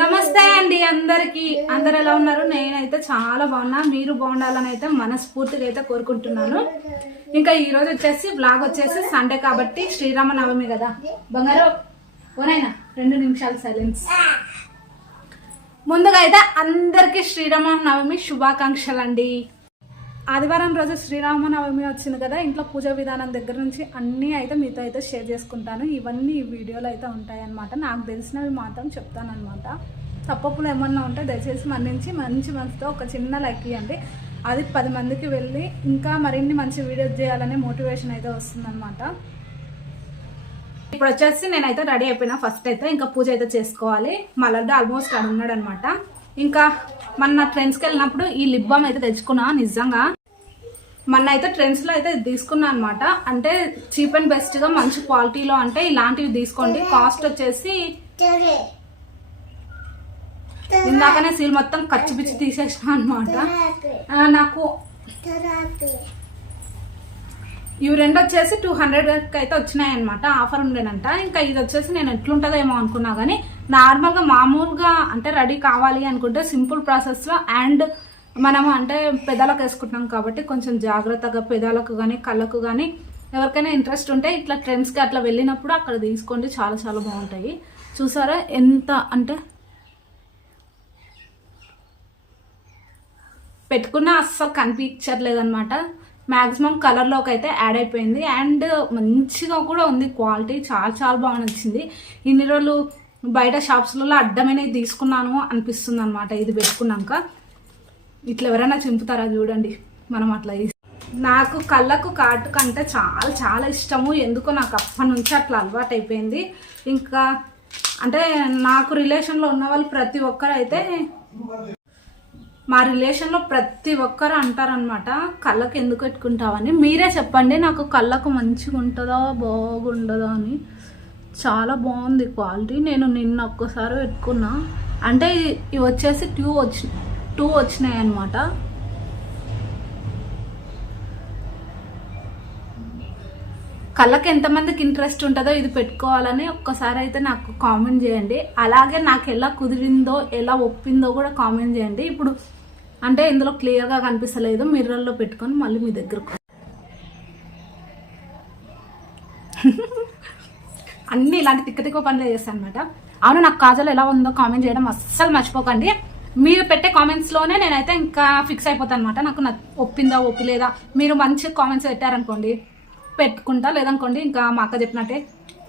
నమస్తే అండి అందరికి. అందరు ఎలా ఉన్నారు? నేనైతే చాలా బాగున్నా. మీరు బాగుండాలని అయితే మనస్ఫూర్తిగా అయితే కోరుకుంటున్నాను. ఇంకా ఈ రోజు వచ్చేసి బ్లాగ్ వచ్చేసి సండే కాబట్టి శ్రీరామ నవమి కదా. బంగారు ఓనైనా రెండు నిమిషాలు సైలెన్స్ ముందుగా అయితే అందరికీ శ్రీరామ నవమి శుభాకాంక్షలు అండి ఆదివారం రోజు శ్రీరామనవమి వచ్చింది కదా ఇంట్లో పూజ విధానం దగ్గర నుంచి అన్నీ అయితే మీతో అయితే షేర్ చేసుకుంటాను. ఇవన్నీ ఈ వీడియోలో అయితే ఉంటాయన్నమాట. నాకు తెలిసినవి మాత్రం చెప్తానమాట తప్పప్పులు ఏమన్నా ఉంటే దయచేసి మన నుంచి మంచి మనసుతో ఒక చిన్న లైక్ ఇవ్వండి. అది పది మందికి వెళ్ళి ఇంకా మరిన్ని మంచి వీడియోస్ చేయాలనే మోటివేషన్ అయితే వస్తుందన్నమాట. ఇప్పుడు వచ్చేసి నేనైతే రెడీ అయిపోయినా ఫస్ట్ అయితే ఇంకా పూజ అయితే చేసుకోవాలి. మా లడ్డు ఆల్మోస్ట్ అక్కడ అనమాట ఇంకా మన ట్రెండ్స్కి వెళ్ళినప్పుడు ఈ లిప్ బామ్ అయితే తెచ్చుకున్నా నిజంగా. మొన్న అయితే ట్రెండ్స్లో అయితే తీసుకున్నా అనమాట అంటే చీప్ అండ్ బెస్ట్గా మంచి క్వాలిటీలో అంటే ఇలాంటివి తీసుకోండి. కాస్ట్ వచ్చేసి ఇందాకనే సీల్ మొత్తం కచ్చి పిచ్చి తీసేసిన అనమాట నాకు ఇవి రెండు వచ్చేసి టూ హండ్రెడ్ అయితే వచ్చినాయి అనమాట ఆఫర్ ఉండేనంట. ఇంకా ఇది వచ్చేసి నేను ఎట్లుంటుందేమో అనుకున్నా కానీ నార్మల్గా మామూలుగా అంటే రెడీ కావాలి అనుకుంటే సింపుల్ ప్రాసెస్లో అండ్ మనం అంటే పెదాలకు వేసుకుంటున్నాం కాబట్టి కొంచెం జాగ్రత్తగా పెదాలకు కానీ కళ్ళకు కానీ ఎవరికైనా ఇంట్రెస్ట్ ఉంటే ఇట్లా ట్రెండ్స్కి అట్లా వెళ్ళినప్పుడు అక్కడ తీసుకోండి. చాలా చాలా బాగుంటాయి. చూసారా ఎంత అంటే పెట్టుకున్నా అస్సలు కనిపించట్లేదు అనమాట మ్యాక్సిమం కలర్లోకి అయితే యాడ్ అయిపోయింది. అండ్ మంచిగా కూడా ఉంది క్వాలిటీ చాలా చాలా బాగా నచ్చింది. ఇన్ని రోజులు బయట షాప్స్లలో అడ్డమైనవి తీసుకున్నాను అనిపిస్తుంది అనమాట ఇది పెట్టుకున్నాక. ఇట్లా ఎవరైనా చింపుతారా చూడండి. మనం అట్లా నాకు కళ్ళకు కాటుక అంటే చాలా చాలా ఇష్టము. ఎందుకో నాకు అప్పటి నుంచి అట్లా అలవాటు అయిపోయింది ఇంకా అంటే నాకు రిలేషన్లో ఉన్న వాళ్ళు ప్రతి ఒక్కరు అయితే మా రిలేషన్లో ప్రతి ఒక్కరు అంటారనమాట కళ్ళకు ఎందుకు పెట్టుకుంటావని? మీరే చెప్పండి నాకు కళ్ళకు మంచిగా ఉంటుందా బాగుండదా? అని. చాలా బాగుంది క్వాలిటీ. నేను నిన్న ఒక్కసారి పెట్టుకున్నా. అంటే ఇవి వచ్చేసి ట్యూ వచ్చినాయి టూ వచ్చినాయి అనమాట కళ్ళకి ఎంతమందికి ఇంట్రెస్ట్ ఉంటుందో ఇది పెట్టుకోవాలని ఒక్కసారి అయితే నాకు కామెంట్ చేయండి. అలాగే నాకు ఎలా కుదిరిందో ఎలా ఒప్పిందో కూడా కామెంట్ చేయండి. ఇప్పుడు అంటే ఇందులో క్లియర్గా కనిపిస్తలేదు మిర్రర్లో పెట్టుకొని మళ్ళీ మీ దగ్గరకు అన్నీ ఇలాంటి తిక్క తిక్క పనులు చేస్తాను అనమాట అవును నాకు కాజల్ ఎలా ఉందో కామెంట్ చేయడం అస్సలు మర్చిపోకండి. మీరు పెట్టే కామెంట్స్లోనే నేనైతే ఇంకా ఫిక్స్ అయిపోతాను అనమాట నాకు నా ఒప్పిందా ఒప్పిలేదా? మీరు మంచి కామెంట్స్ పెట్టారనుకోండి పెట్టుకుంటా. లేదనుకోండి ఇంకా మా అక్క చెప్పినట్టే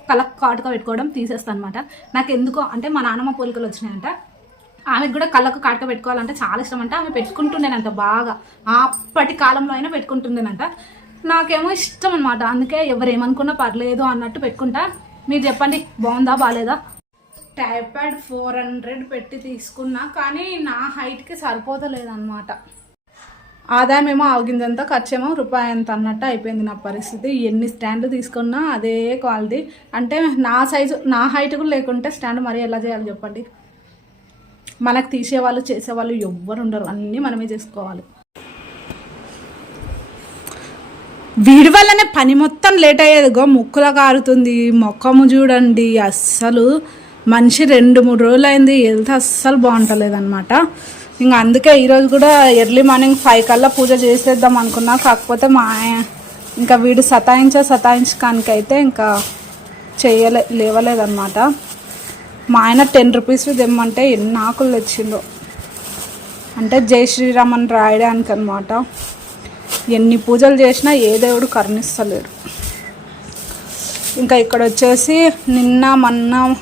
కళ్ళకు కాటుగా పెట్టుకోవడం తీసేస్తాను అనమాట నాకు ఎందుకో అంటే మా నాన్నమ్మ పోలికలు వచ్చినాయంట. ఆమెకు కూడా కళ్ళకు కాటుక పెట్టుకోవాలంటే చాలా ఇష్టం అంటే ఆమె పెట్టుకుంటుండేనంట బాగా. అప్పటి కాలంలో అయినా పెట్టుకుంటుండేనంట. నాకేమో ఇష్టం అనమాట అందుకే ఎవరు ఏమనుకున్నా పర్లేదు అన్నట్టు పెట్టుకుంటా. మీరు చెప్పండి బాగుందా బాగాలేదా టైప్యాడ్ ఫోర్ హండ్రెడ్ పెట్టి తీసుకున్నా కానీ నా హైట్కి సరిపోతలేదన్నమాట. ఆదాయం ఏమో ఆగిందంతా ఖర్చేమో రూపాయి అంత అన్నట్టు అయిపోయింది నా పరిస్థితి. ఎన్ని స్టాండ్ తీసుకున్నా అదే క్వాలిటీ. అంటే నా సైజు నా హైట్ కూడా లేకుంటే స్టాండ్ మరి ఎలా చేయాలి చెప్పండి. మనకు తీసేవాళ్ళు చేసేవాళ్ళు ఎవ్వరు ఉండరు. అన్నీ మనమే చేసుకోవాలి. వీడి వల్లనే పని మొత్తం లేట్ అయ్యేదిగో. ముక్కుల కారుతుంది. మొక్కము చూడండి. అస్సలు మనిషి రెండు మూడు రోజులు అయింది వెళ్తే అస్సలు బాగుంటలేదు అనమాట ఇంకా అందుకే ఈరోజు కూడా ఎర్లీ మార్నింగ్ ఫైవ్ కల్లా పూజ చేసేద్దాం అనుకున్నా. కాకపోతే మా ఇంకా వీడు సతాయించే సతాయించడానికైతే ఇంకా చేయలే లేవలేదన్నమాట. మా ఆయన టెన్ రూపీస్ తెమ్మంటే ఎన్ని ఆకులు తెచ్చిందో అంటే జై శ్రీరామ్ అని రాయడానికి అనమాట ఎన్ని పూజలు చేసినా ఏ దేవుడు కరుణిస్తలేరు ఇంకా ఇక్కడ వచ్చేసి నిన్న మొన్న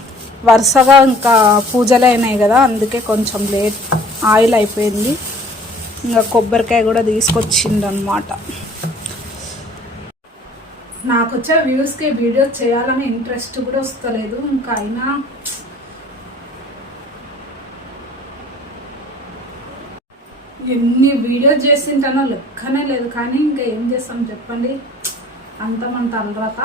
వరుసగా ఇంకా పూజలు అయినాయి కదా అందుకే కొంచెం లేట్ ఆయిల్ అయిపోయింది. ఇంకా కొబ్బరికాయ కూడా తీసుకొచ్చిండనమాట. నాకు వచ్చే వ్యూస్కి వీడియోస్ చేయాలని ఇంట్రెస్ట్ కూడా వస్తలేదు. ఇంకా అయినా ఎన్ని వీడియోస్ చేసింటానో లెక్కనే లేదు. కానీ ఇంకా ఏం చేస్తాం చెప్పండి. అంత మన తలరాత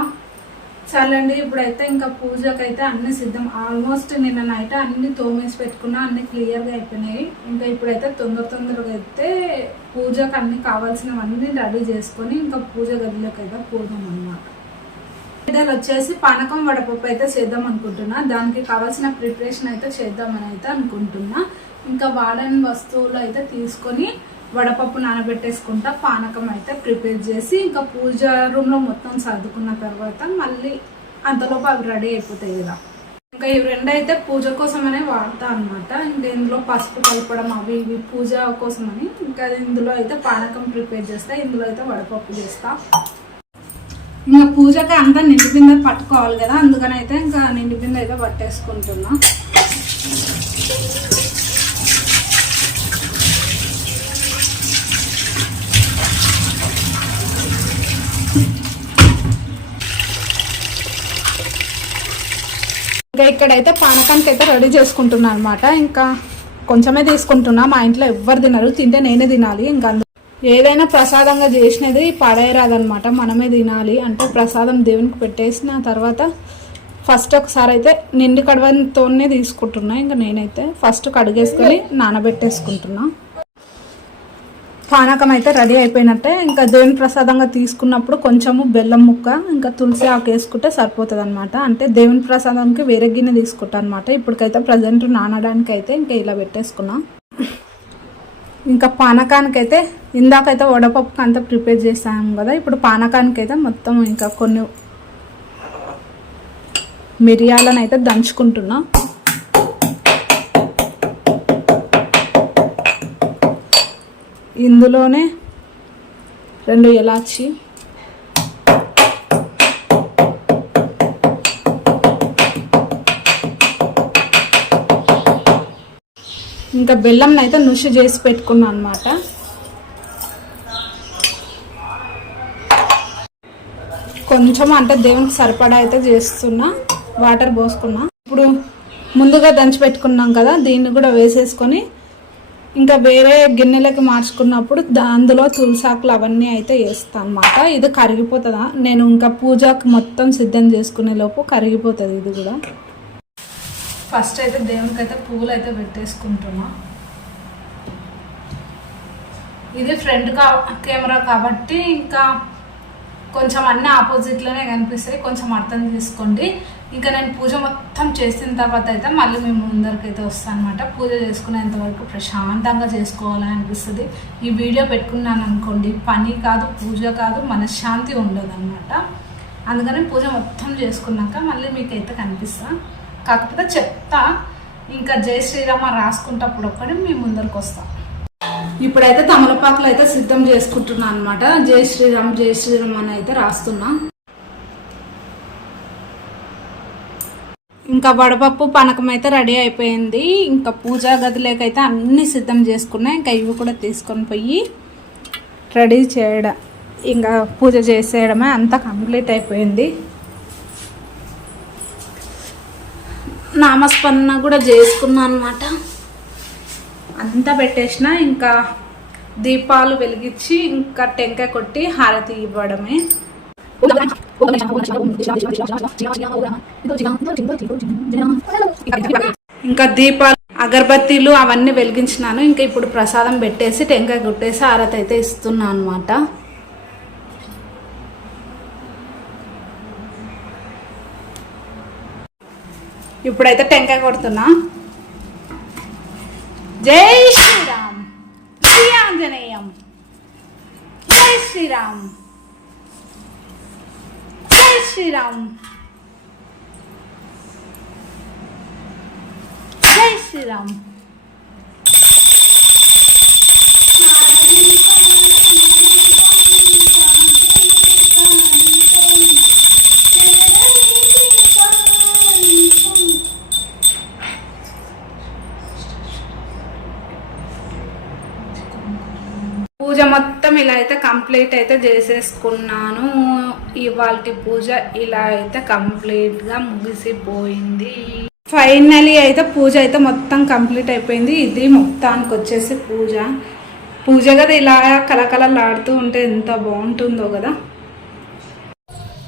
చాలండి ఇప్పుడైతే ఇంకా పూజకైతే అన్ని సిద్ధం. ఆల్మోస్ట్ నిన్న నైట్ అన్ని తోమేసి పెట్టుకున్నా అన్ని క్లియర్గా అయిపోయినాయి. ఇంకా ఇప్పుడైతే తొందర తొందరగా అయితే పూజకు అన్ని కావాల్సినవన్నీ రెడీ చేసుకొని ఇంకా పూజ గదిలోకి అయితే పోదాం అన్నమాట ఇద్దరు వచ్చేసి పానకం వడపప్పు అయితే చేద్దాం అనుకుంటున్నా. దానికి కావాల్సిన ప్రిపరేషన్ అయితే చేద్దామని అయితే అనుకుంటున్నా. ఇంకా వాడని వస్తువులు అయితే తీసుకొని వడపప్పు నానబెట్టేసుకుంటా పానకం అయితే ప్రిపేర్ చేసి ఇంకా పూజ రూమ్లో మొత్తం సర్దుకున్న తర్వాత మళ్ళీ అంతలోపు అవి రెడీ అయిపోతాయి కదా. ఇంకా ఇవి రెండు అయితే పూజ కోసమనే వాడతా అనమాట ఇంకా ఇందులో పసుపు కలపడం అవి ఇవి పూజ కోసమని ఇంకా ఇందులో అయితే పానకం ప్రిపేర్ చేస్తా ఇందులో అయితే వడపప్పు చేస్తా. ఇంకా పూజకి అంతా నిండి బిందె పట్టుకోవాలి కదా అందుకని అయితే ఇంకా నిండి బిందె అయితే పట్టేసుకుంటున్నా. ఇంకా ఇక్కడైతే పానకానికి అయితే రెడీ చేసుకుంటున్నా అనమాట ఇంకా కొంచెమే తీసుకుంటున్నా. మా ఇంట్లో ఎవ్వరు తినరు. తింటే నేనే తినాలి. ఇంకా ఏదైనా ప్రసాదంగా చేసినది పడేయరాదనమాట. మనమే తినాలి అంటే ప్రసాదం దేవునికి పెట్టేసిన తర్వాత ఫస్ట్ ఒకసారి అయితే నిండు కడవతోనే తీసుకుంటున్నా. ఇంకా నేనైతే ఫస్ట్ కడిగేసుకొని నానబెట్టేసుకుంటున్నా. పానకం అయితే రెడీ అయిపోయినట్టే. ఇంకా దేవుని ప్రసాదంగా తీసుకున్నప్పుడు కొంచెము బెల్లం ముక్క ఇంకా తులసి ఆకు వేసుకుంటే సరిపోతుంది అనమాట అంటే దేవుని ప్రసాదంకి వేరే గిన్నె తీసుకుంటా అనమాట ఇప్పటికైతే ప్రజెంట్ నానడానికి అయితే ఇంకా ఇలా పెట్టేసుకున్నా. ఇంకా పానకానికైతే అయితే ఇందాకైతే వడపప్పుకి అంతా ప్రిపేర్ చేసాము కదా. ఇప్పుడు పానకానికి అయితే మొత్తం ఇంకా కొన్ని మిరియాలను అయితే దంచుకుంటున్నాం. ఇందులోనే రెండు ఎలాచి. ఇంకా బెల్లం అయితే నుషి చేసి పెట్టుకున్నాను అనమాట కొంచెం అంటే దేవునికి సరిపడా అయితే చేస్తున్నా వాటర్ పోసుకున్నా. ఇప్పుడు ముందుగా దంచి పెట్టుకున్నాం కదా దీన్ని కూడా వేసేసుకొని ఇంకా వేరే గిన్నెలకి మార్చుకున్నప్పుడు అందులో తులసాకులు అవన్నీ అయితే వేస్తాను అనమాట ఇది కరిగిపోతుందా? నేను ఇంకా పూజకు మొత్తం సిద్ధం చేసుకునే లోపు కరిగిపోతుంది ఇది కూడా. ఫస్ట్ అయితే దేవునికి అయితే పువ్వులు అయితే పెట్టేసుకుంటున్నా. ఇది ఫ్రంట్ కా కెమెరా కాబట్టి ఇంకా కొంచెం అన్ని ఆపోజిట్లోనే కనిపిస్తాయి. కొంచెం అర్థం చేసుకోండి. ఇంకా నేను పూజ మొత్తం చేసిన తర్వాత అయితే మళ్ళీ మేము ముందరికి అయితే వస్తాను అనమాట పూజ చేసుకునేంత వరకు ప్రశాంతంగా చేసుకోవాలని అనిపిస్తుంది. ఈ వీడియో పెట్టుకున్నాను అనుకోండి పని కాదు పూజ కాదు మనశ్శాంతి ఉండదు అనమాట అందుకని పూజ మొత్తం చేసుకున్నాక మళ్ళీ మీకైతే కనిపిస్తా. కాకపోతే చెప్తా ఇంకా జై శ్రీరామ రాసుకుంటప్పుడు ఒక్కడే మీ ముందరికి వస్తాం. ఇప్పుడైతే తమలపాకులు అయితే సిద్ధం చేసుకుంటున్నా అనమాట జై శ్రీరామ్ జై శ్రీరామ్ అని అయితే రాస్తున్నా. ఇంకా వడపప్పు పనకం అయితే రెడీ అయిపోయింది. ఇంకా పూజా గదిలోకైతే అన్నీ సిద్ధం చేసుకున్నా ఇంకా ఇవి కూడా తీసుకొని పోయి రెడీ చేయడం ఇంకా పూజ చేసేయడమే అంతా కంప్లీట్ అయిపోయింది. నామస్మరణ కూడా చేసుకున్నా అనమాట అంతా పెట్టేసిన ఇంకా దీపాలు వెలిగించి ఇంకా టెంకాయ కొట్టి హారతి ఇవ్వడమే. ఇంకా దీపాలు అగరబత్తీలు అవన్నీ వెలిగించినాను. ఇంకా ఇప్పుడు ప్రసాదం పెట్టేసి టెంకాయ కొట్టేసి హారతి అయితే ఇస్తున్నాను అనమాట ఇప్పుడైతే టెంకాయ కొడుతున్నా. జై శ్రీరామ్. శ్రీ ఆంజనేయం. జై శ్రీరామ్. శ్రీరామ్ జై శ్రీరామ్ పూజ మొత్తం ఇలా అయితే కంప్లీట్ అయితే చేసేసుకున్నాను. ఇవాళ పూజ ఇలా అయితే కంప్లీట్గా ముగిసిపోయింది. ఫైనలీ అయితే పూజ అయితే మొత్తం కంప్లీట్ అయిపోయింది. ఇది మొత్తానికి వచ్చేసి పూజ. పూజ కదా ఇలా కలకలలాడుతూ ఉంటే ఎంత బాగుంటుందో కదా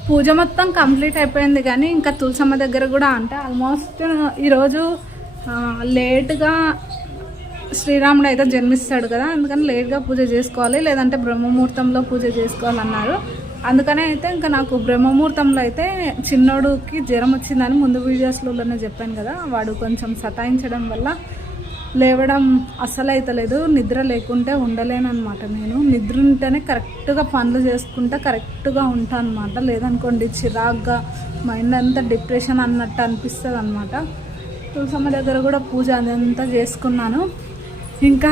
పూజ మొత్తం కంప్లీట్ అయిపోయింది కానీ ఇంకా తులసమ్మ దగ్గర కూడా అంటే ఆల్మోస్ట్ ఈరోజు లేట్గా శ్రీరాముడు అయితే జన్మిస్తాడు కదా అందుకని లేట్గా పూజ చేసుకోవాలి. లేదంటే బ్రహ్మముహూర్తంలో పూజ చేసుకోవాలన్నారు. అందుకనే అయితే ఇంకా నాకు బ్రహ్మముహూర్తంలో అయితే చిన్నోడుకి జ్వరం వచ్చిందని ముందు వీడియోస్లోనే చెప్పాను కదా వాడు కొంచెం సతాయించడం వల్ల లేవడం అస్సలు అవుతలేదు నిద్ర లేకుంటే ఉండలేనమాట నేను. నిద్ర ఉంటేనే కరెక్ట్గా పనులు చేసుకుంటే కరెక్ట్గా ఉంటాను అనమాట లేదనుకోండి చిరాగ్గా మైండ్ అంతా డిప్రెషన్ అన్నట్టు అనిపిస్తుంది అనమాట తులసమ్మ దగ్గర కూడా పూజ అదంతా చేసుకున్నాను. ఇంకా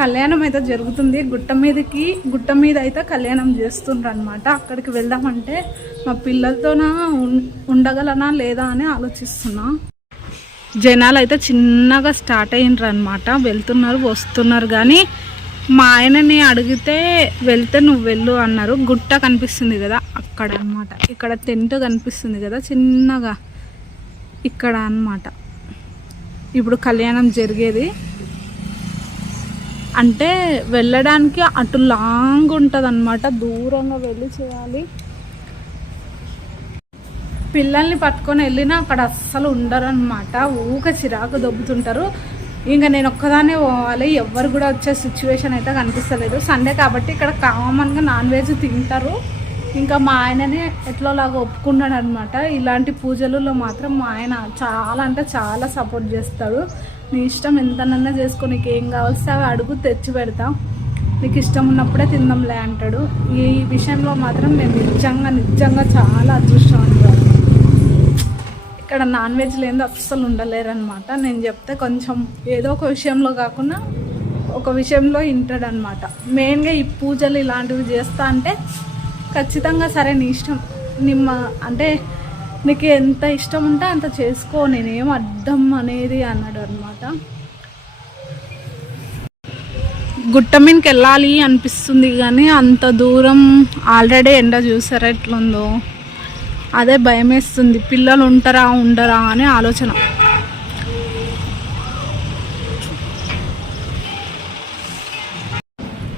కళ్యాణం అయితే జరుగుతుంది. గుట్ట మీదకి గుట్ట మీద అయితే కళ్యాణం చేస్తుండ్రు అనమాట అక్కడికి వెళ్దామంటే మా పిల్లలతోన ఉండగలనా లేదా అని ఆలోచిస్తున్నా. జనాలు అయితే చిన్నగా స్టార్ట్ అయ్యిండ్రు అనమాట వెళ్తున్నారు వస్తున్నారు కానీ మా ఆయనని అడిగితే వెళ్తే నువ్వు వెళ్ళు అన్నారు. గుట్ట కనిపిస్తుంది కదా అక్కడ అన్నమాట ఇక్కడ టెంట్ కనిపిస్తుంది కదా చిన్నగా ఇక్కడ అన్నమాట. ఇప్పుడు కళ్యాణం జరిగేది. అంటే వెళ్ళడానికి అటు లాంగ్ ఉంటుంది అనమాట దూరంగా వెళ్ళి చేయాలి. పిల్లల్ని పట్టుకొని వెళ్ళినా అక్కడ అస్సలు ఉండరు అనమాట ఊక చిరాకు దొబ్బుతుంటారు. ఇంకా నేను ఒక్కదానే పోవాలి. ఎవ్వరు కూడా వచ్చే సిచ్యువేషన్ అయితే కనిపిస్తలేదు. సండే కాబట్టి ఇక్కడ కామన్గా నాన్ వెజ్ తింటారు. ఇంకా మా ఆయననే ఎట్లోలాగా ఒప్పుకున్నాడు అనమాట ఇలాంటి పూజలలో మాత్రం మా ఆయన చాలా అంటే చాలా సపోర్ట్ చేస్తాడు. నీ ఇష్టం ఎంతనన్నా చేసుకో నీకు ఏం కావాల్సి అవి అడుగు తెచ్చి పెడతా. నీకు ఇష్టం ఉన్నప్పుడే తిందాంలే అంటాడు. ఈ విషయంలో మాత్రం మేము నిజంగా నిజంగా చాలా అదృష్టవంతులు ఇక్కడ నాన్ వెజ్ లేనిది అస్సలు ఉండలేరనమాట నేను చెప్తే కొంచెం ఏదో ఒక విషయంలో కాకుండా ఒక విషయంలో వింటాడనమాట మెయిన్గా ఈ పూజలు ఇలాంటివి చేస్తా అంటే ఖచ్చితంగా సరే నీ ఇష్టం. నిమ్మ అంటే నీకు ఎంత ఇష్టం ఉంటే అంత చేసుకో నేనేం అర్థం అనేది అన్నాడు అనమాట గుట్ట మీదకి వెళ్ళాలి అనిపిస్తుంది కానీ అంత దూరం ఆల్రెడీ ఎండ చూసారా ఎట్లుందో? అదే భయం వేస్తుంది పిల్లలు ఉంటారా ఉండరా అనే ఆలోచన.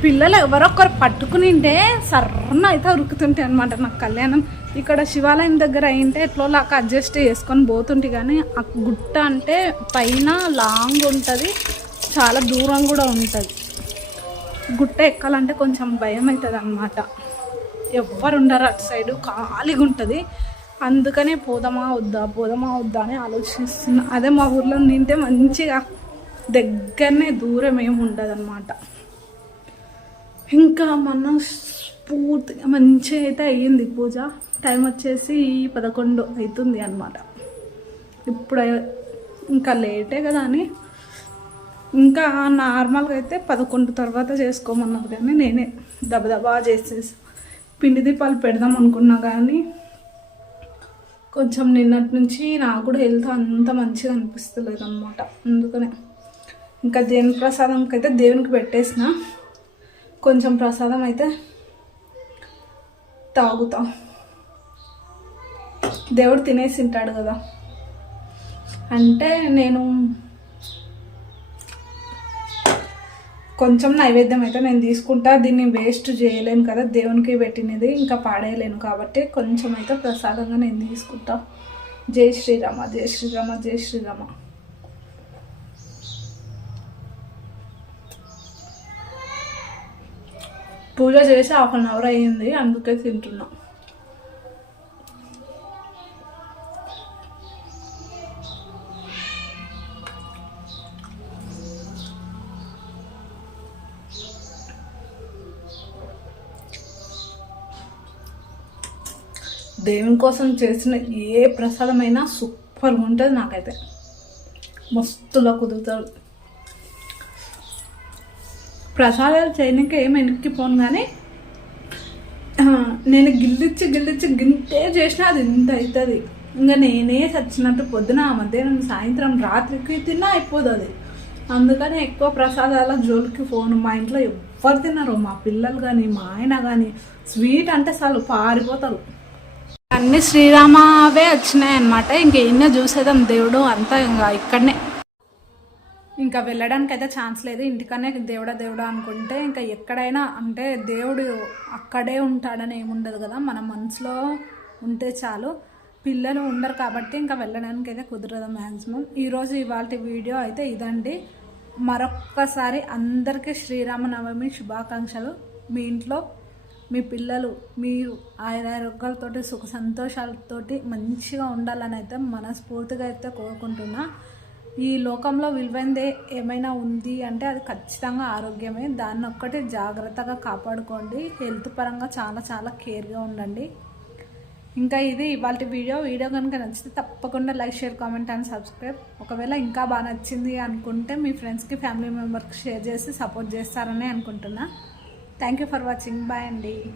పిల్లలు ఎవరొక్కరు పట్టుకునింటే సర్రన అయితే ఉరుకుతుంటాయి అనమాట నాకు కళ్యాణం. ఇక్కడ శివాలయం దగ్గర అయింటే ఎట్లోలాగా అడ్జస్ట్ చేసుకొని పోతుంటే కానీ ఆ గుట్ట అంటే పైన లాంగ్ ఉంటుంది చాలా దూరం కూడా ఉంటుంది. గుట్ట ఎక్కాలంటే కొంచెం భయం అవుతుంది అనమాట ఎవ్వరు ఉండరు అటు సైడు ఖాళీగా ఉంటుంది. అందుకనే పోదామా వద్దా పోదామా వద్దా అని ఆలోచిస్తున్నా. అదే మా ఊర్లో నింటే మంచిగా దగ్గరనే దూరం ఏమి ఉండదు అనమాట ఇంకా మన స్ఫూర్తిగా మంచిగా అయితే అయ్యింది పూజ. టైం వచ్చేసి పదకొండు అవుతుంది అనమాట ఇప్పుడు ఇంకా లేటే కదా అని. ఇంకా నార్మల్గా అయితే పదకొండు తర్వాత చేసుకోమన్నారు కానీ నేనే దబదబా చేసేసి పిండి దీపాలు పెడదాం అనుకున్నా కానీ కొంచెం నిన్నటి నుంచి నాకు కూడా హెల్త్ అంత మంచిగా అనిపిస్తలేదు అనమాట అందుకనే ఇంకా దేవుని ప్రసాదంకి అయితే దేవునికి పెట్టేసిన కొంచెం ప్రసాదం అయితే తాగుతాం. దేవుడు తినేసి తింటాడు కదా. అంటే నేను కొంచెం నైవేద్యం అయితే నేను తీసుకుంటా. దీన్ని వేస్ట్ చేయలేను కదా. దేవునికి పెట్టినది ఇంకా పాడేయలేను కాబట్టి కొంచెం అయితే ప్రసాదంగా నేను తీసుకుంటా. జై శ్రీరామ జై శ్రీరామ జై శ్రీరామ. పూజ చేసి హాఫ్ అన్ అవర్ అయ్యింది అందుకే తింటున్నాం. దేవుని కోసం చేసిన ఏ ప్రసాదమైనా సూపర్గా ఉంటుంది నాకైతే. మస్తులా కుదురుతాడు. ప్రసాదాలు చేయడానికి ఏం వెనక్కిపోను కానీ నేను గిల్లిచ్చి గిల్లిచ్చి గింతే చేసినా అది ఇంత అవుతుంది ఇంకా నేనే చచ్చినట్టు పొద్దున మధ్యాహ్నం సాయంత్రం రాత్రికి తిన్నా అయిపోదు అది. అందుకని ఎక్కువ ప్రసాదాల జోలికి ఫోన్ మా ఇంట్లో ఎవ్వరు తినరు. మా పిల్లలు కానీ మా ఆయన కానీ స్వీట్ అంటే చాలు పారిపోతారు. అన్ని శ్రీరామావే వచ్చినాయి అనమాట ఇంకేమో చూసేదాం దేవుడు అంతా ఇంకా ఇక్కడనే. ఇంకా వెళ్ళడానికి అయితే ఛాన్స్ లేదు. ఇంటికనే దేవుడా దేవుడా అనుకుంటే ఇంకా ఎక్కడైనా అంటే దేవుడు అక్కడే ఉంటాడని ఏముండదు కదా. మన మనసులో ఉంటే చాలు. పిల్లలు ఉండరు కాబట్టి ఇంకా వెళ్ళడానికి అయితే కుదరదు మ్యాక్సిమం ఈరోజు ఇవాళ వీడియో అయితే ఇదండి. మరొక్కసారి అందరికీ శ్రీరామనవమి శుభాకాంక్షలు. మీ ఇంట్లో మీ పిల్లలు మీరు ఆయురారోగ్యాలతోటి సుఖ సంతోషాలతోటి మంచిగా ఉండాలని అయితే మనస్ఫూర్తిగా అయితే కోరుకుంటున్నా. ఈ లోకంలో విలువైందే ఏమైనా ఉంది అంటే అది ఖచ్చితంగా ఆరోగ్యమే. దాన్ని ఒక్కటే జాగ్రత్తగా కాపాడుకోండి. హెల్త్ పరంగా చాలా చాలా కేర్గా ఉండండి. ఇంకా ఇది ఇవాళ వీడియో. వీడియో కనుక నచ్చితే తప్పకుండా like share comment and subscribe. ఒకవేళ ఇంకా బాగా నచ్చింది అనుకుంటే మీ ఫ్రెండ్స్కి ఫ్యామిలీ మెంబర్కి షేర్ చేసి సపోర్ట్ చేస్తారని అనుకుంటున్నా. Thank you for watching. Bye అండి.